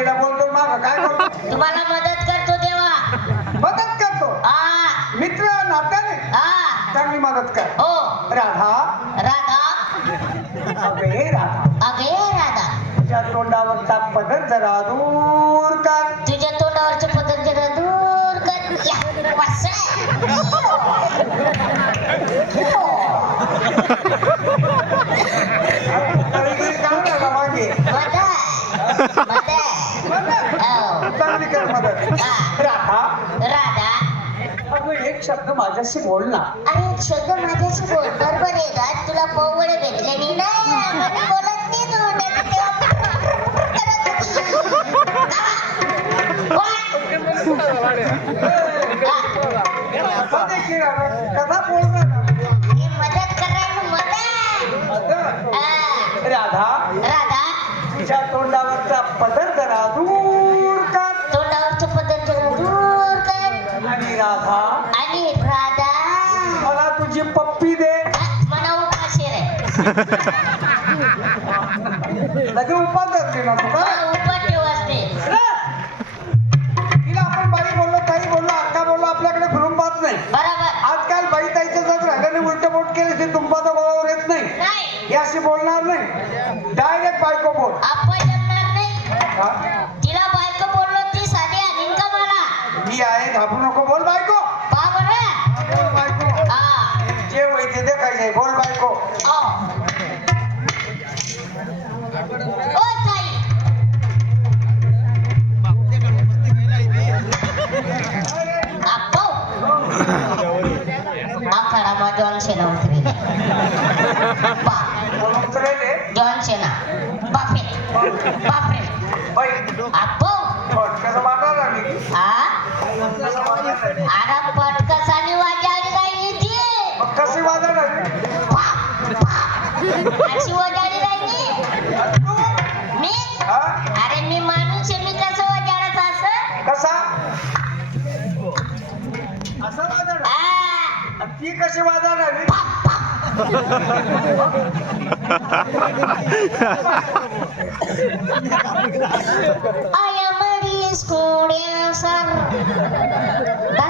तिला बोलतो माग काय करतो तुम्हाला मदत करतो देवा. मदत करतो? मित्र नात्याने? चांगली मदत कर. हो. राधा? राधा. अगे राधा. अगे राधा. तुझ्या तोंडावरचा पदर जरा दूर कर. तुझ्या तोंडावरचे पदर जरा दूर कर. एक शब्द माझ्याशी बोल ना. अरे एक शब्द माझ्याशी बोल बरोबर आहे का? तुला पवळे भेटले नाही ना? बोलत नाही तू तेव्हा करत होती. कसा बोलणार पप्पी दे. मला रे. लगे उपास करते ना तुला menteri? Pak उतरे दे John Cena. Buffett. Buffett. बाई Apa? बोल कसं वाटणार लागली Ah? कसं वाटणार ती कशी? Ayamari escuria sar Talina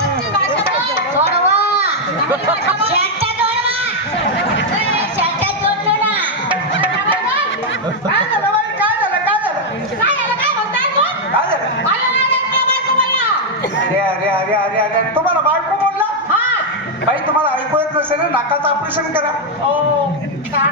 काय झालं बाई? काय झालं? काय झालं? काय झालं? अरे अरे अरे अरे अरे तुम्हाला बायको बोलला बाई तुम्हाला ऐकू येत नसेल ना, नाकाचं ऑपरेशन करा हा